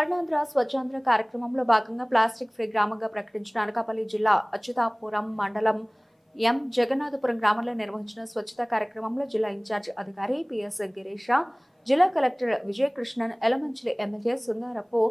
స్వర్ణాంధ్ర స్వచ్ఛాంధ్ర కార్యక్రమంలో భాగంగా plastic free గ్రామంగా ప్రకటించిన అనకాపల్లి జిల్లా అచ్యుతాపురం మండలం ఎం జగన్నాథపురం గ్రామంలో నిర్వహించిన స్వచ్ఛత కార్యక్రమంలో జిల్లా ఇన్ఛార్జ్ అధికారి పిఎస్ గిరీష, జిల్లా collector Vijayakrishnan, Yelamanchili MLA Sundarapu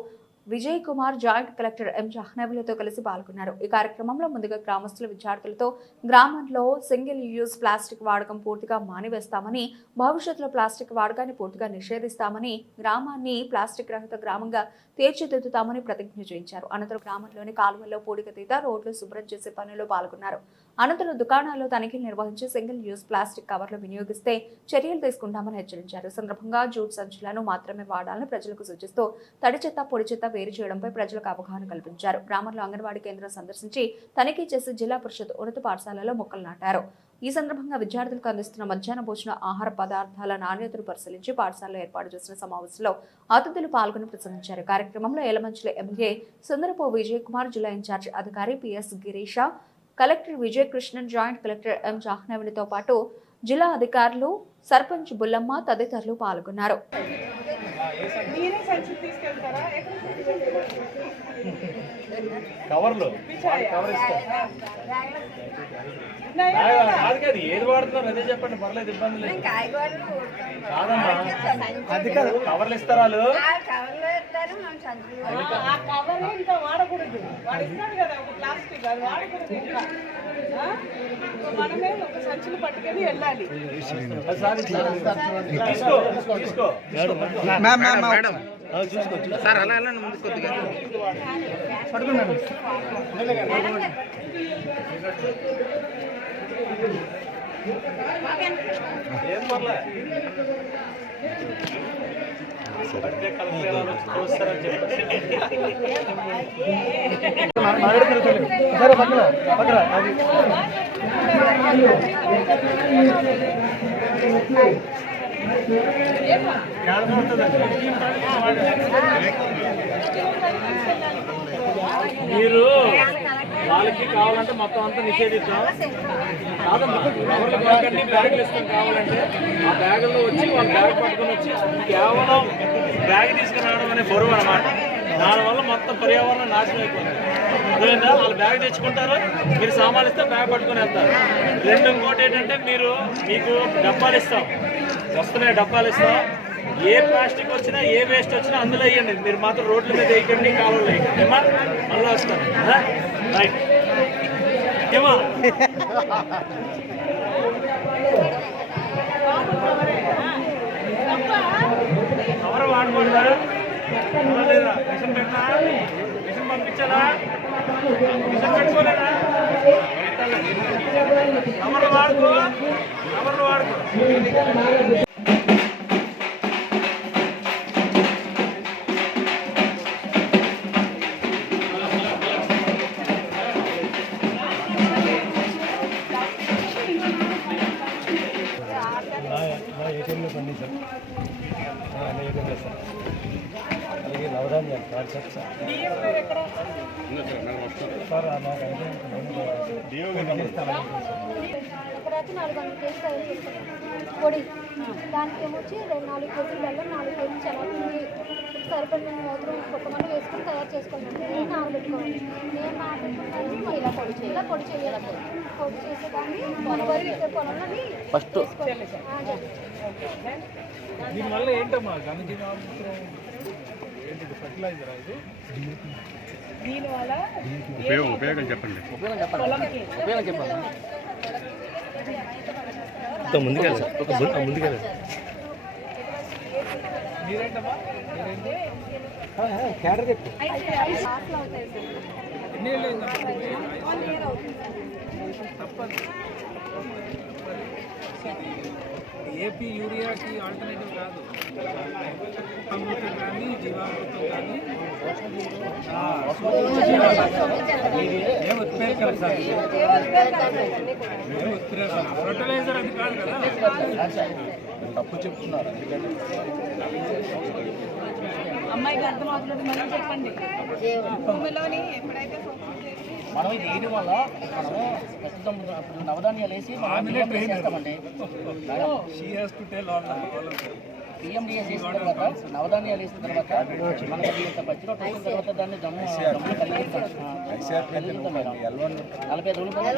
Vijay Kumar, joint collector M జాహ్నవిలతో కలిసి పాల్గొన్నారు. ఈ కార్యక్రమంలో ముందుగా గ్రామస్తుల విద్యార్థులతో గ్రామంలో సింగిల్ యూజ్ ప్లాస్టిక్ వాడకం పూర్తిగా మానివేస్తామని, భవిష్యత్తులో ప్లాస్టిక్ వాడకాన్ని పూర్తిగా నిషేధిస్తామని, గ్రామాన్ని ప్లాస్టిక్ రహిత గ్రామంగా తీర్చిదిద్దుతామని ప్రతిజ్ఞ చేయించారు. అనంతరం గ్రామంలోని కాలువల్లో పూడికతీత, రోడ్లు శుభ్రం చేసే పనుల్లో పాల్గొన్నారు. అనంతరం దుకాణాల్లో తనిఖీలు నిర్వహించి సింగిల్ యూజ్ ప్లాస్టిక్ కవర్లు వినియోగిస్తే చర్యలు తీసుకుంటామని హెచ్చరించారు. సందర్భంగా జూట్ సంచులను మాత్రమే వాడాలని ప్రజలకు సూచిస్తూ తడి చెత్త, పొడి చెత్త వేరు చేయడంపై ప్రజలకు అవగాహన కల్పించారు. గ్రామంలో అంగన్వాడీ కేంద్రం సందర్శించి తనిఖీ చేసి జిల్లా పరిషత్ ఉన్నత పాఠశాలలో మొక్కలు నాటారు. ఈ సందర్భంగా విద్యార్థులకు అందిస్తున్న మధ్యాహ్న భోజన ఆహార పదార్థాల నాణ్యతను పరిశీలించి పాఠశాలలో ఏర్పాటు చేసిన సమావేశంలో అతిథులు పాల్గొని ప్రసంగించారు. కార్యక్రమంలో ఎలమంచిలి ఎమ్మెల్యే సుందరపు విజయ్ కుమార్, జిల్లా ఇన్ఛార్జ్ అధికారి PS Girisha, collector Vijayakrishnan, joint collector M జాహ్నవిలతో పాటు జిల్లా అధికారులు, సర్పంచ్ బుల్లమ్మ తదితరులు పాల్గొన్నారు. ఏది వాడుతున్నారు అదే చెప్పండి, పర్లేదు, ఇబ్బంది లేదు. కవర్లు ఇస్తారా? మనమే ఒక సంచులు పట్టుకొని వెళ్ళాలి. సార్ అలా వెళ్ళండి ముందు కొద్దిగా. ఏం పర్లే, మీరు వాళ్ళకి కావాలంటే మొత్తం అంతా నిషేధిస్తాం కాదమ్మా. కవర్లు బ్యాగులు ఇస్తాం, కావాలంటే ఆ బ్యాగుల్లో వచ్చి వాళ్ళ బ్యాగ్ పట్టుకొని వచ్చి కేవలం బ్యాగ్ తీసుకుని రావడం అనే బరువు అనమాట. దానివల్ల మొత్తం పర్యావరణం నాశనం అయిపోతుంది. అదేవిధంగా వాళ్ళు బ్యాగ్ తెచ్చుకుంటారు, మీరు సామాన్లు ఇస్తే బ్యాగ్ పట్టుకొని వెళ్తారు. రెండు ఇంకోటి ఏంటంటే మీకు డబ్బాలు ఇస్తాం, వస్తున్నాయి డబ్బాలు ఇస్తాం. ఏ ప్లాస్టిక్ వచ్చినా ఏ వేస్ట్ వచ్చినా అందులో వేయండి. మీరు మాత్రం రోడ్ల మీద వేయకండి, కాలువలో వేయకండి. ఏమా మళ్ళీ వస్తాను, రైట్ ఏమా. ఎవరు వాడకూడదా లేదా? మిషన్ పెట్టా, మిషన్ పంపించాలా, మిషన్ పెట్టుకోలేదా? ఎవరు వాడుకో, ఎవరు వాడుకో. ఏటీఎంలో పండి సార్, ఏటీఎం సార్, అలాగే నవధాన్య వాట్సాప్ సార్. సార్ నాకు ఇక్కడైతే 400 కేజీలు తయారు చేసుకుంటాం పొడి. దానికి ఏమొచ్చి 4 కేజీలు బెల్లం, 4 కేజీలు శనగపిండి, సరిపడిన మూత్రం, కుక్కమని వేసుకొని తయారు చేసుకుంటాం. నేను నానబెట్టుకోవాలి. నేను నానబెట్టుకుంటాను ఇలా పొడి చేయాలి. పొడి చేసేదాన్ని పొలంలోని ఫస్ట్ దీనివల్ల ఏంటమ్మా ఫర్టిలైజర్ ఇది? దీనివల్ల ఉపయోగం చెప్పండి. ముందుకెళ్ళి మీరేంటమ్మా క్యాడర్ చెప్పు. ఏపీ యూరియాకి ఆల్టర్నేటివ్ కాదు. అమృతం కానీ జీవామృతం కానీ ఫర్టిలైజర్ అది కాదు కదా. తప్పు చెప్తున్నారు. అమ్మాయికి అర్థమవుతున్నది మనం చెప్పండి. భూమిలోని ఎప్పుడైతే మనం ఇది వేయడం వల్ల మనము ప్రస్తుతం ఇప్పుడు నవధాన్యాలు వేసి మనం బియ్యం వేసేస్తామండి. పిఎండిఎస్ వేసిన తర్వాత నవధాన్యాలు వేసిన తర్వాత మనకి ఇంత పచ్చిలో వచ్చిన తర్వాత దాన్ని దమ్ములు కలిగిస్తాం మేడం. 40 రోజుల తర్వాత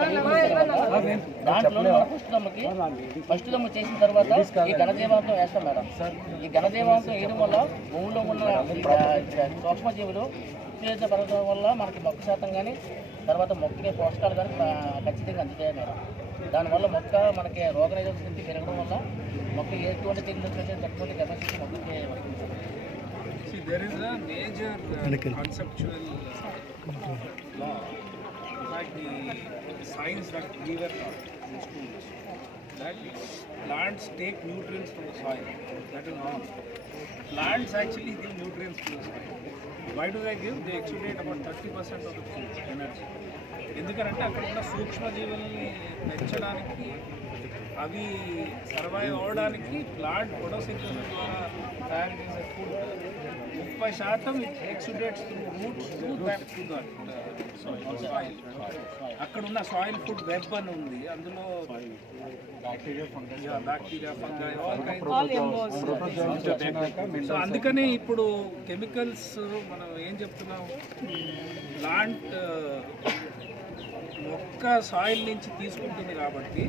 దాంట్లో మన ఫస్ట్ దమ్ము చేసిన తర్వాత ఈ ఘనజీవాంతం వేస్తాం మేడం. ఈ ఘనజీవాంతం వేయడం వల్ల భూమిలో ఉన్న సూక్ష్మజీవులు ఉత్తేజపరచడం వల్ల మనకి మొక్క శాతం కానీ తర్వాత మొక్కకి పోషకాలు కానీ ఖచ్చితంగా అందుతాయి మేడం. దానివల్ల మొక్క మనకి రోగనిరోధక శక్తి పెరగడం వల్ల మొక్క ఎటువంటి తెగులు తక్కువ కెపాసిటీ మొక్కకి వస్తుంది. See, there is a major conceptual law. In fact, the science that we were taught in schools, that plants take nutrients from the soil. That is wrong. Plants actually give nutrients to the soil. Why do they give? They exudate about 30% of the food energy. ఎందుకంటే అక్కడ ఉన్న సూక్ష్మజీవుల్ని పెంచడానికి అవి survive అవడానికి plant photosynthesis ద్వారా తయారు చేసే food 30% exudates through roots two soil. అక్కడ ఉన్న సాయిల్ ఫుడ్ వెబ్ అని ఉంది, అందులో బ్యాక్టీరియా ఫంగై సో అందుకని ఇప్పుడు కెమికల్స్ మనం ఏం చెప్తున్నాం, ప్లాంట్ మొక్క సాయిల్ నుంచి తీసుకుంటుంది కాబట్టి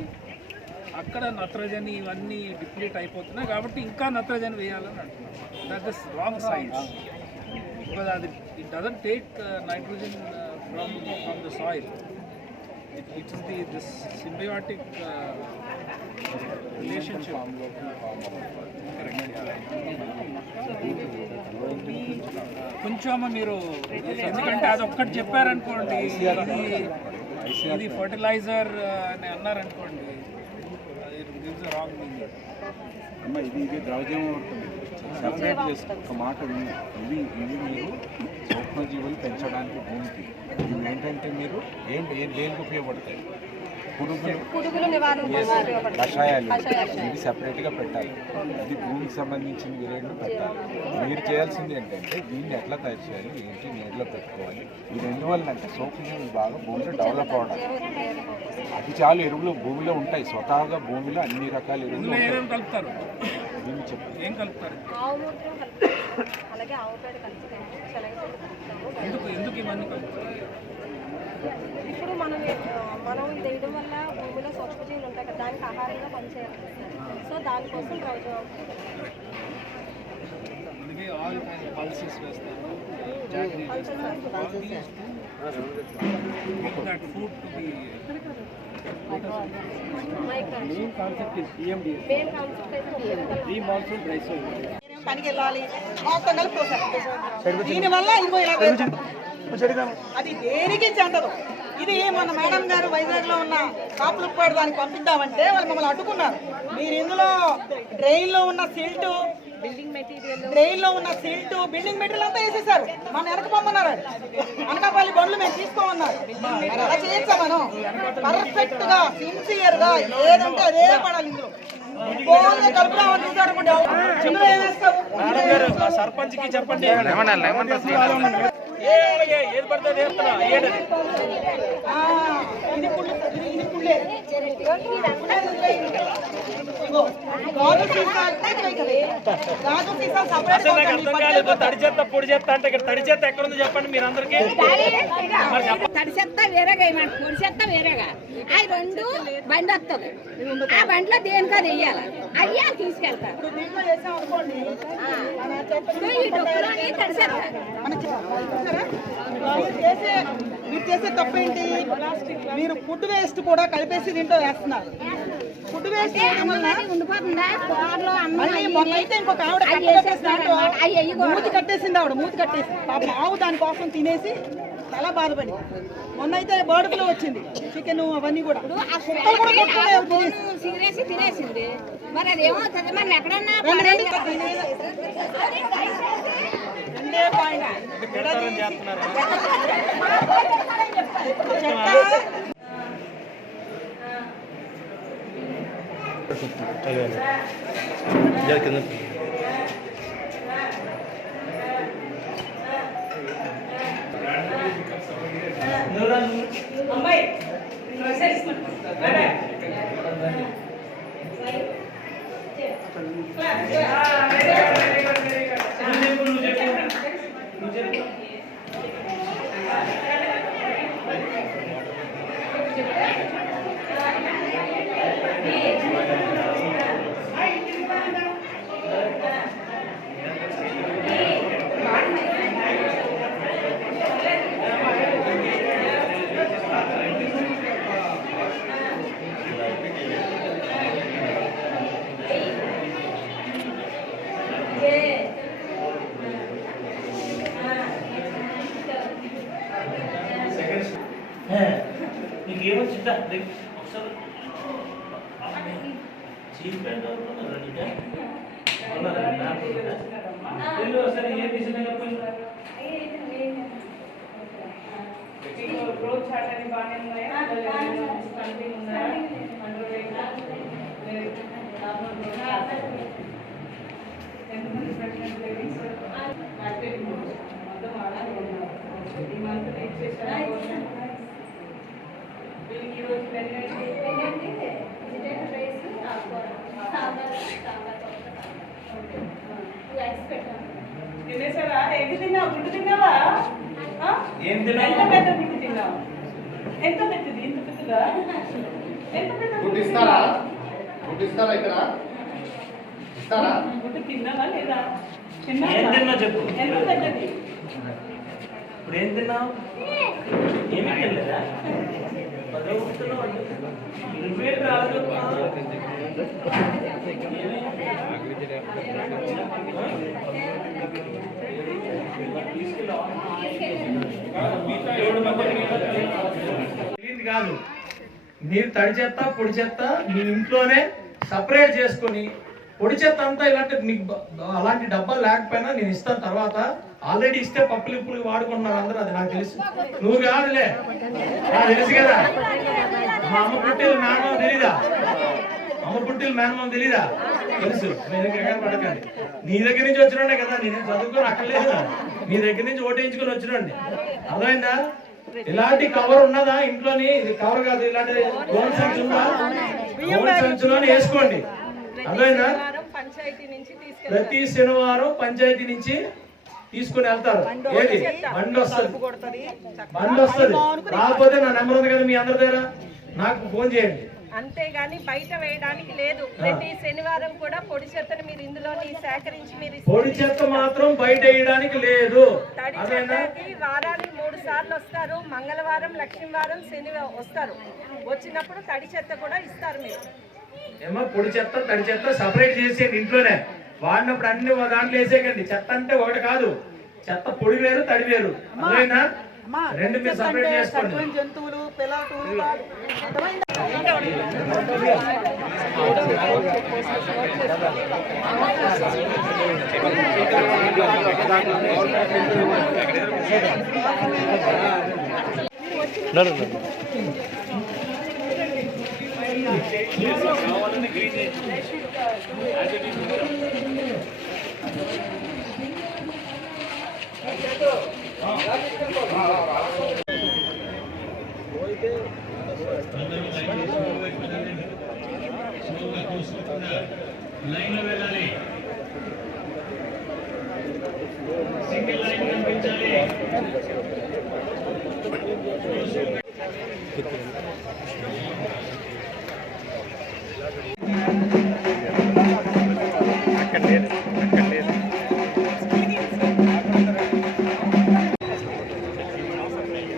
అక్కడ నత్రజని ఇవన్నీ డిప్లీట్ అయిపోతున్నాయి కాబట్టి ఇంకా నత్రజని వేయాలని అంటున్నాం. That is wrong science. Because అది it doesn't take nitrogen from the soil. It is this symbiotic relationship. కొంచెం మీరు ఎందుకంటే అది ఒక్కటి చెప్పారనుకోండి, ఇది ఫర్టిలైజర్ అని అన్నారనుకోండి, రాంగ్ మీనింగ్. అమ్మ ఇది ద్రవ్యం అవుతుంది. సెపరేట్ చేసి ఒక మాట ఇవి మీరు సూక్ష్మజీవులు పెంచడానికి భూమికి ఇవి ఏంటంటే మీరు దేనికి ఉపయోగపడతాయి? కషాయాలు ఇవి సెపరేట్గా పెట్టాలి. అది భూమికి సంబంధించిన వీరేళ్ళు పెట్టాలి. మీరు చేయాల్సింది ఏంటంటే దీన్ని ఎట్లా తయారు చేయాలి, ఏంటి నీటిలో పెట్టుకోవాలి. ఇది ఎందువల్ల అంటే సూక్ష్మజీవులు బాగా భూమిలో డెవలప్ అవడానికి. అది చాలు ఎరువులు భూమిలో ఉంటాయి, స్వతహాగా భూమిలో అన్ని రకాల ఎరువులు కలుపుతారు. దీన్ని చెప్పండి ఏం కలుపుతారు? ఎందుకు ఇవన్నీ కలుపుతారు? ఇప్పుడు మనం ఇది వేయడం వల్ల భూమిలో సూక్ష్మజీవులు ఉంటాయి కదా, దానికి ఆహారంగా పనిచేయాలి. సో దానికోసం ద్రవ్యం అందుకే ఆల్ పల్సెస్ వేస్తారు. that food to be main concept is PMD. Pre-monsoon dry soil. పనికి వెళ్ళాలి మొత్తం కలిపి పోసారు. దీనివల్ల ఇంకో ఇలా అది దేనికి చెందదు. ఇది మన మేడం గారు వైజాగ్లో ఉన్న కాపులపాడు దానికి పంపిద్దామంటే వాళ్ళు మమ్మల్ని అడ్డుకున్నారు. మీరు ఇందులో డ్రైన్లో ఉన్న సిల్ట్, బిల్డింగ్ మెటీరియల్ అంతా వేసేసారు. మన వెనక పొమ్మన్నారు. అనకాపల్లి బండ్లు మేము తీసుకోమన్నారు. అలా చేయొచ్చా? మనం పర్ఫెక్ట్ గా సిన్సియర్ గా ఏదంటే అదే పడాలి. ఇందులో కలుపుదామని చూసాడుకుంటే ఇందులో ఏం వేస్తావు? సర్పంచ్ కి చెప్పండి, ఏది పడుతుంది ఇది పుల్లే తడి చెత్త పొడి చెత్త అంటే ఇక్కడ తడి చెత్త ఎక్కడుంది చెప్పండి మీరు అందరికి. తడి చెత్త వేరేగా వేయమంట, పొడి చెత్త వేరేగా. అవి రెండు బండి వస్తుంది. ఆ బండిలో దేనికా వెయ్యాలి, అయ్యా తీసుకెళ్తారు. ఈ డొక్కులోని తడి చెత్త. మీరు చేసే తప్పేంటి? మీరు ఫుడ్ వేస్ట్ కూడా కలిపేసి దీంట్లో వేస్తున్నారు. ఫుడ్ వేస్ట్ ఉండిపోతుందా? అయితే ఇంకొక ఆవిడ మూతి కట్టేసింది. ఆవిడ మూతి కట్టేసి ఆవు దానికోసం తినేసి చాలా బాధపడి మొన్న అయితే బర్డ్ ఫ్లూ వచ్చింది. చికెన్ అవన్నీ కూడా తినేసింది. మరి అదేమవుతుంది? మనం ఎక్కడన్నా చెప్తున్నారు. అమ్మాయి నీకేమొచ్చిందా చీఫ్ ప్యాంట్ సరే ఏ విషయం గ్రోత్ చార్ట్ అని బాగానే ఉన్నాయా కంటిన్యూ ఉన్నాయా ఎంతమంది ప్రెగ్నెంట్ లేడీస్ మొత్తం ఆడాలి ఈ మంత్ నెక్స్ట్ చేశారు వీళ్ళకి ఈరోజు తినేసారా ఎగ్గు తిన్నావా గుడ్డు తిన్నావా ఏం తిన్నావు? ఎంత పెద్ద గుడ్డు తిన్నావు ఎంత పెద్దది ఇంత పెద్దదా ఎంత పెద్ద గుడ్డు ఇస్తారా ఇక్కడ ఇస్తారా గుడ్డు తిన్నావా లేదా ఏం తిన్నావు చెప్పు. ఎంత పెద్దది ఇప్పుడు ఏం తిన్నావు? ఏమీ తినలేదా? పదే ఉంటున్నావు నువ్వే రాదు. తెలియదు కాదు, మీరు తడి చెత్త పొడి చెత్త మీ ఇంట్లోనే సపరేట్ చేసుకొని, పొడి చెత్త అంతా ఇలాంటి మీకు అలాంటి డబ్బాలు లేకపోయినా నేను ఇస్తాను. తర్వాత ఆల్రెడీ ఇస్తే పప్పులు ఇప్పులు వాడుకుంటున్నారు అందరూ, అది నాకు తెలుసు. నువ్వు కాదులే, నాకు తెలుసు కదా. మా అమ్మ పుట్టిలు మేనమామ తెలీదా? అమ్మ పుట్టిలు మేనమామ తెలీదా? తెలుసు. నేను కంగారు పడకండి. నీ దగ్గర నుంచి వచ్చినండే కదా, నేను చదువుకొని అక్కర్లేదు. నీ దగ్గర నుంచి ఓటేయించుకొని వచ్చినండి. అర్థమైందా? ఇలాంటి కవర్ ఉన్నదా ఇంట్లోని? ఇది కవర్ కాదు, ఇలాంటి గోల్ సంచులో వేసుకోండి. అర్థమైందా? ప్రతి శనివారం పంచాయతీ నుంచి తీసుకుని వెళ్తారు. ఏది బండి వస్తుంది, రాకపోతే నా నెంబర్ ఉంది కదా మీ అందరి దగ్గర, నాకు ఫోన్ చేయండి. అంతేగాని బయట వేయడానికి లేదు. ప్రతి శనివారం కూడా పొడి చెత్తను మీరు ఇందులో సేకరించి మీరు పొడి చెత్త మాత్రం బయట వేయడానికి లేదు. తడి చెత్తకి వారానికి 3 సార్లు వస్తారు. మంగళవారం, లక్ష్మీవారం, శనివారం వస్తారు. వచ్చినప్పుడు తడి చెత్త కూడా ఇస్తారు. మీరు ఏమో పొడి చెత్త తడి చెత్త సపరేట్ చేసేయండి ఇంట్లోనే. వాడినప్పుడు అన్ని దాంట్లో వేసేయండి. చెత్త అంటే ఒకటి కాదు, చెత్త పొడి వేరు తడి వేరు. అదేనా? రెండు మీరు సపరేట్ చేసుకోండి. జంతువులు పిల్లలు లైన్ లో వెళ్ళాలి, సింగిల్ లైన్ కనిపించాలి.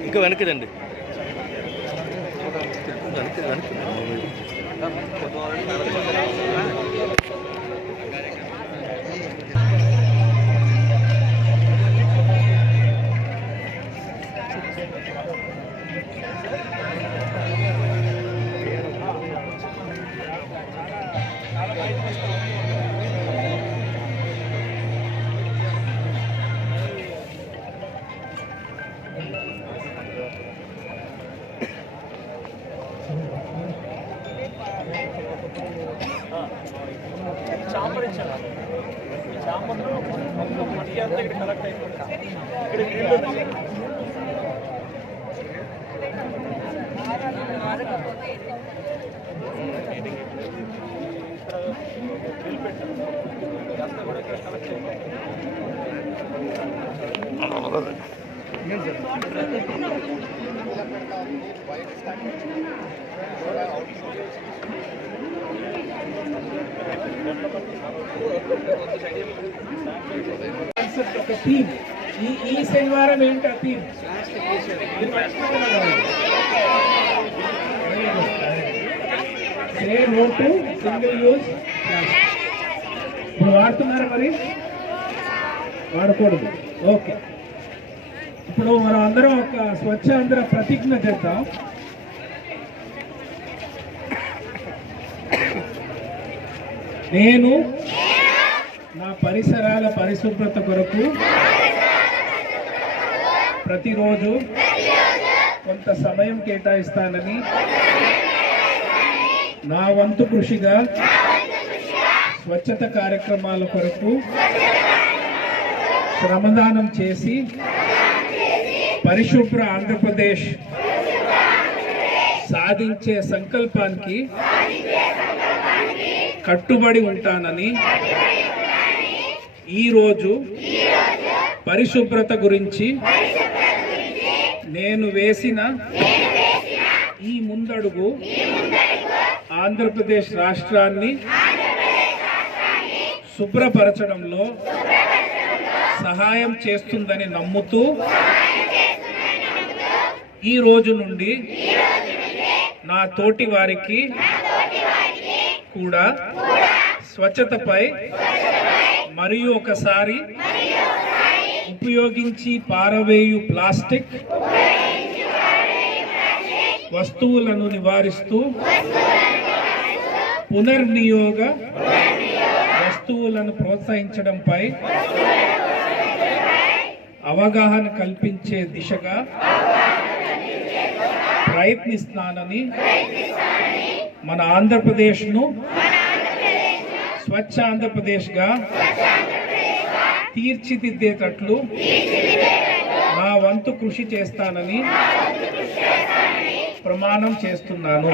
ఇంకా వెనక్కి రండి. చాంబర్ ఇచ్చాను. చాంబర్లో మొత్తం మట్టి అంతా ఇక్కడ కలెక్ట్ అయిపోయింది. ఇక్కడ ఒక థీమ్ ఈ శనివారం ఏంటి ఆ theme say no to single use plastic. ఇప్పుడు వాడుతున్నారా మరి? వాడకూడదు. ఓకే, ఇప్పుడు మనం అందరం ఒక స్వచ్ఛాంధ్ర ప్రతిజ్ఞ చేద్దాం. నేను నా పరిసరాల పరిశుభ్రత కొరకు ప్రతిరోజు కొంత సమయం కేటాయిస్తానని నా వంతు కృషిగా స్వచ్ఛత కార్యక్రమాల కొరకు శ్రమదానం చేసి పరిశుభ్ర ఆంధ్రప్రదేశ్ సాధించే సంకల్పానికి కట్టుబడి ఉంటానని ఈరోజు పరిశుభ్రత గురించి నేను వేసిన ఈ ముందడుగు ఆంధ్రప్రదేశ్ రాష్ట్రాన్ని శుభ్రపరచడంలో సహాయం చేస్తుందని నమ్ముతూ ఈ రోజు నుండి నా తోటి వారికి కూడా స్వచ్ఛతపై మరియు ఒకసారి ఉపయోగించి పారవేయు ప్లాస్టిక్ వస్తువులను నివారిస్తూ పునర్వినియోగ వస్తువులను ప్రోత్సహించడంపై అవగాహన కల్పించే దిశగా ప్రయత్నిస్తానని మన ఆంధ్రప్రదేశ్ను స్వచ్ఛ ఆంధ్రప్రదేశ్గా తీర్చిదిద్దేటట్లు నా వంతు కృషి చేస్తానని ప్రమాణం చేస్తున్నాను.